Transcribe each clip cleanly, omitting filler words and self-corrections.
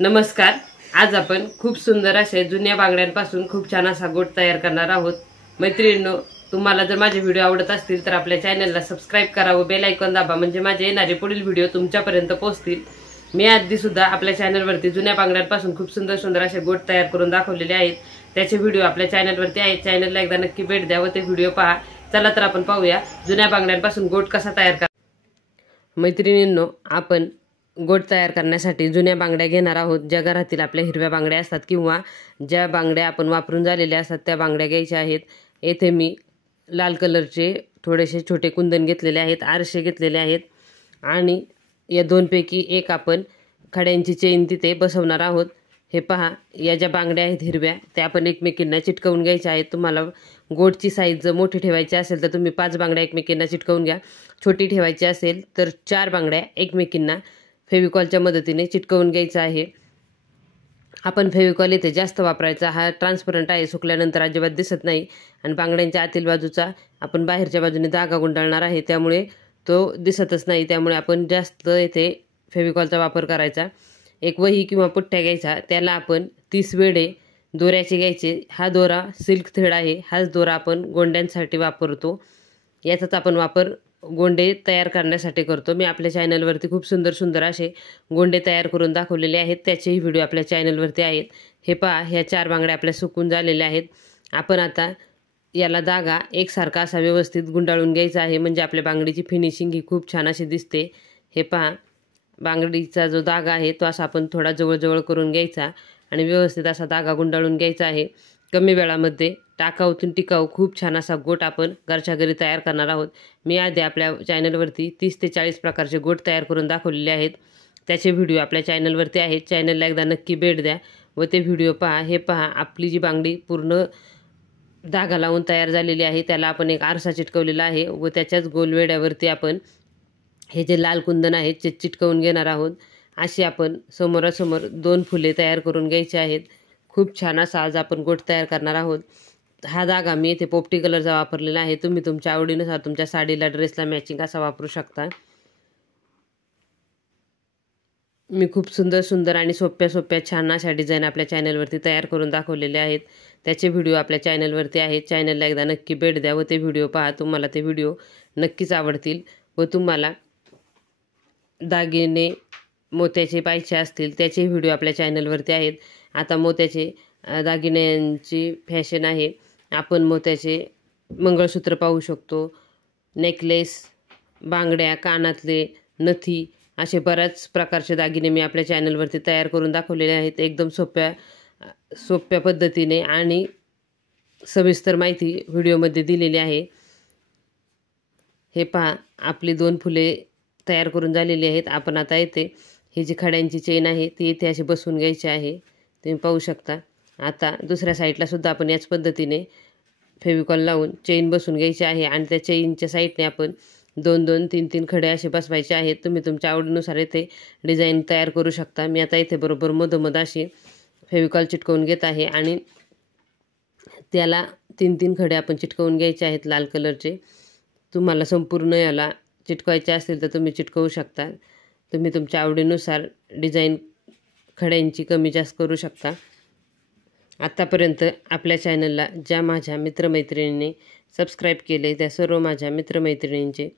नमस्कार। आज आपण खूप सुंदर असे जुन्या बांगड्यांपासून खूप छान असा गोट तयार करणार आहोत। मैत्रिणींनो, तुम्हाला जर माझे व्हिडिओ आवडत असतील तर आपल्या चॅनलला सबस्क्राइब करा व बेल आयकॉन दाबा, म्हणजे माझे येणारे पुढील व्हिडिओ तुमच्यापर्यंत पोहोचतील। मी आधी सुद्धा आपल्या चॅनलवरती जुन्या बांगड्यांपासून खूप सुंदर सुंदर असे गोट तयार करून दाखवलेले आहेत। त्याचे व्हिडिओ आपल्या चॅनलवरती आहेत। चॅनलला एकदा नक्की भेट द्या व ते व्हिडिओ पहा। चला तर आपण पाहूया जुन्या बांगड्यांपासून गोट कसा तयार करायचा। मैत्रिणींनो, आपण गोट तयार करण्यासाठी जुन्या बांगड्या घेणार आहोत। ज्या घरातील आपल्या हिरव्या बांगड्या असतात किंवा ज्या बांगड्या आपण वापरून झालेल्या असतात त्या बांगड्या घ्यायच्या आहेत। येथे मी लाल कलरचे थोडेसे छोटे कुंदन घेतलेले आहेत, आरसे घेतलेले आहेत आणि या दोनपैकी एक आपण खड्यांची चेन तिथे बसवणार आहोत। हे पहा, या ज्या बांगड्या आहेत हिरव्या त्या आपण एकमेकींना चिटकवून घ्यायच्या आहेत। तुम्हाला गोटची साईज जर मोठी ठेवायची असेल तर तुम्ही 5 बांगड्या एकमेकींना चिटकवून घ्या। छोटी ठेवायची असेल तर 4 बांगड्या एकमेकींना फेविकॉलच्या मदतीने चिटकवून घ्यायचा आहे। आपण फेविकॉल इथे जास्त वापरायचा, हा ट्रान्सपरंट आहे, सुकल्यानंतर अजिबात दिसत नाही आणि बांगड्यांच्या आतील बाजूचा आपण बाहेरच्या बाजूने धागा गुंडाळणार आहे, त्यामुळे तो दिसतच नाही। त्यामुळे आपण जास्त इथे फेविकॉलचा वापर करायचा। एक वही किंवा पुठ्ठ्या घ्यायचा, त्याला आपण 30 वेढे दोऱ्याचे घ्यायचे। हा दोरा सिल्क थ्रेड आहे, हाच दोरा आपण गोंड्यांसाठी वापरतो। याचाच आपण वापर गोंडे तयार करण्यासाठी करतो। मी आपल्या चॅनलवरती खूप सुंदर सुंदर असे गोंडे तयार करून दाखवलेले आहेत, त्याचेही व्हिडिओ आपल्या चॅनलवरती आहेत। हे पहा, ह्या 4 बांगड्या आपल्या सुकून झालेल्या आहेत। आपण आता याला धागा एकसारखा असा व्यवस्थित गुंडाळून घ्यायचा आहे, म्हणजे आपल्या बांगडीची फिनिशिंग ही खूप छान अशी दिसते। हे पहा, बांगडीचा जो धागा आहे तो असा आपण थोडा जवळजवळ करून घ्यायचा आणि व्यवस्थित असा धागा गुंडाळून घ्यायचा आहे। कमी वेळामध्ये टाकाऊतून टिकाऊ खूप छान असा गोट आपण घरच्या घरी तयार करणार आहोत। मी आधी आपल्या चॅनलवरती 30 ते 40 प्रकारचे गोट तयार करून दाखवलेले आहेत, त्याचे व्हिडिओ आपल्या चॅनलवरती आहेत। चॅनलला एकदा नक्की भेट द्या व ते व्हिडिओ पहा। हे पहा, आपली जी बांगडी पूर्ण धागा लावून तयार झालेली आहे, त्याला आपण एक आरसा चिटकवलेला आहे व त्याच्याच गोलवेड्यावरती आपण हे जे लाल कुंदन आहेत ते चिटकवून घेणार आहोत। अशी आपण समोरासमोर 2 फुले तयार करून घ्यायची आहेत। खूप छान असा आज आपण गोट तयार करणार आहोत। हा धागा मी इथे पोपटी कलरचा वापरलेला आहे, तुम्ही तुमच्या आवडीनुसार तुमच्या साडीला ड्रेसला मॅचिंग असा वापरू शकता। मी खूप सुंदर सुंदर आणि सोप्या सोप्या छान अशा डिझाईन आपल्या चॅनलवरती तयार करून दाखवलेले आहेत, त्याचे व्हिडिओ आपल्या चॅनलवरती आहेत। चॅनलला एकदा नक्की भेट द्या व ते व्हिडिओ पहा, तुम्हाला ते व्हिडिओ नक्कीच आवडतील। व तुम्हाला दागिने मोत्याचे पाहिजे असतील त्याचे व्हिडिओ आपल्या चॅनलवरती आहेत। आता मोत्याचे दागिन्यांची फॅशन आहे, आपण मोत्याचे मंगळसूत्र पाहू शकतो, नेकलेस, बांगड्या, कानातले, नथी असे बऱ्याच प्रकारचे दागिने मी आपल्या चॅनलवरती तयार करून दाखवलेले आहेत। एकदम सोप्या पद्धतीने आणि सविस्तर माहिती व्हिडिओमध्ये दिलेली आहे। हे पहा, आपली 2 फुले तयार करून झालेली आहेत। आपण आता इथे ही जी खड्यांची चेन आहे ती इथे अशी बसवून घ्यायची आहे, तुम्ही पाहू शकता। आता दुसऱ्या साईडला सुद्धा आपण याच पद्धतीने फेविकॉल लावून चेन बसवून घ्यायची आहे आणि त्या चेनच्या साईडने आपण 2-2, 3-3 खडे असे बसवायचे आहेत। तुम्ही तुमच्या आवडीनुसार इथे डिझाईन तयार करू शकता। मी आता इथे बरोबर मधोमध अशी फेविकॉल चिटकवून घेत आहे आणि त्याला 3-3 खडे आपण चिटकवून घ्यायचे आहेत लाल कलरचे। तुम्हाला संपूर्ण याला चिटकवायचे असतील तर तुम्ही चिटकवू शकता। तुम्ही तुमच्या आवडीनुसार डिझाईन खड्यांची कमी जास्त करू शकता। आत्तापर्यंत आपल्या चॅनलला ज्या माझ्या मित्रमैत्रिणींनी सबस्क्राईब केले त्या सर्व माझ्या मित्रमैत्रिणींचे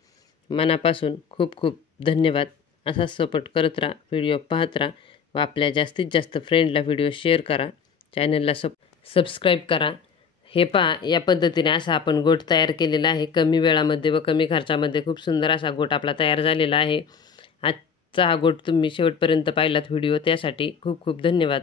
मनापासून खूप खूप धन्यवाद। असाच सपोर्ट करत राहा, व्हिडिओ पाहत राहा व आपल्या जास्तीत जास्त फ्रेंडला व्हिडिओ शेअर करा, चॅनलला सबस्क्राईब करा। हे पहा, या पद्धतीने असा आपण गोट तयार केलेला आहे। कमी वेळामध्ये व कमी खर्चामध्ये खूप सुंदर असा गोट आपला तयार झालेला आहे। आजचा हा गोट तुम्ही शेवटपर्यंत पाहिलात व्हिडिओ, त्यासाठी खूप खूप धन्यवाद।